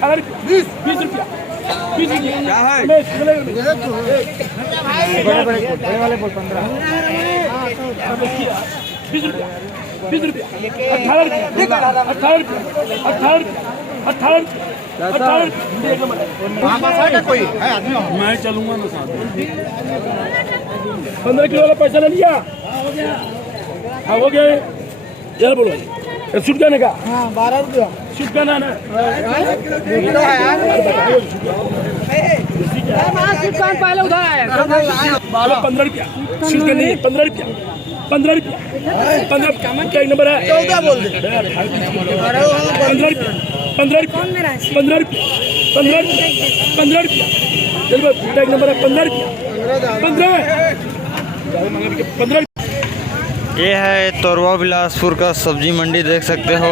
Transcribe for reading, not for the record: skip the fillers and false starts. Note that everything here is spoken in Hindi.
18 रुपया 20 रुपया 20 रुपया क्या है बड़े वाले बोल 15 20 रुपया 20 रुपया 18 रुपया 18 रुपया 18 रुपया 18 कोई है आदमी मैं चलूंगा ना साथ 15 किलो वाला पैसा ले लिया हाँ हो गया यार बोलो सूट का का हाँ 12 रुपया सूट का ना पहले उधर आया 15 रुपया सूट का नहीं 15 रुपया 15 रुपया 15 क्या नंबर है 14 बोल दे 15 रुपया 15 रुपया 15 रुपया 15 रुपया चलो टैग नंबर है 15 रुपया 15 ये है तोरवा बिलासपुर का सब्जी मंडी, देख सकते हो।